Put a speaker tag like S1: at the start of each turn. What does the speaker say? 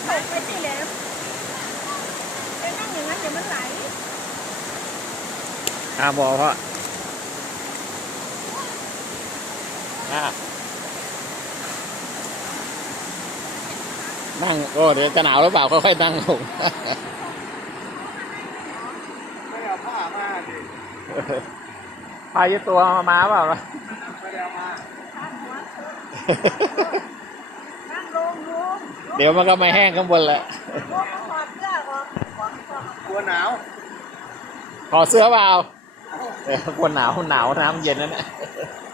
S1: ตกไปที่แหลมไปนั่งอย่างนั้นเดี๋ยวมันไหล
S2: บอกพ่อนั่งเดี๋ยวจะหนาวหรือเปล่าค่อยๆนั่งลง
S3: ไม่เอาผ้ามาดิ
S2: พายุตัวมาเปล่า
S3: ไม่ได้เอามา
S1: นั่งลงลง
S2: เดี๋ยวมันก็ไม่แห้งข้างบนแหละ
S1: ลงถอดเสื้อออก
S3: กลัวหนาว
S2: ถอดเสื้อเปล่ากลัวหนาวน้ำเย็นนั่นแหละ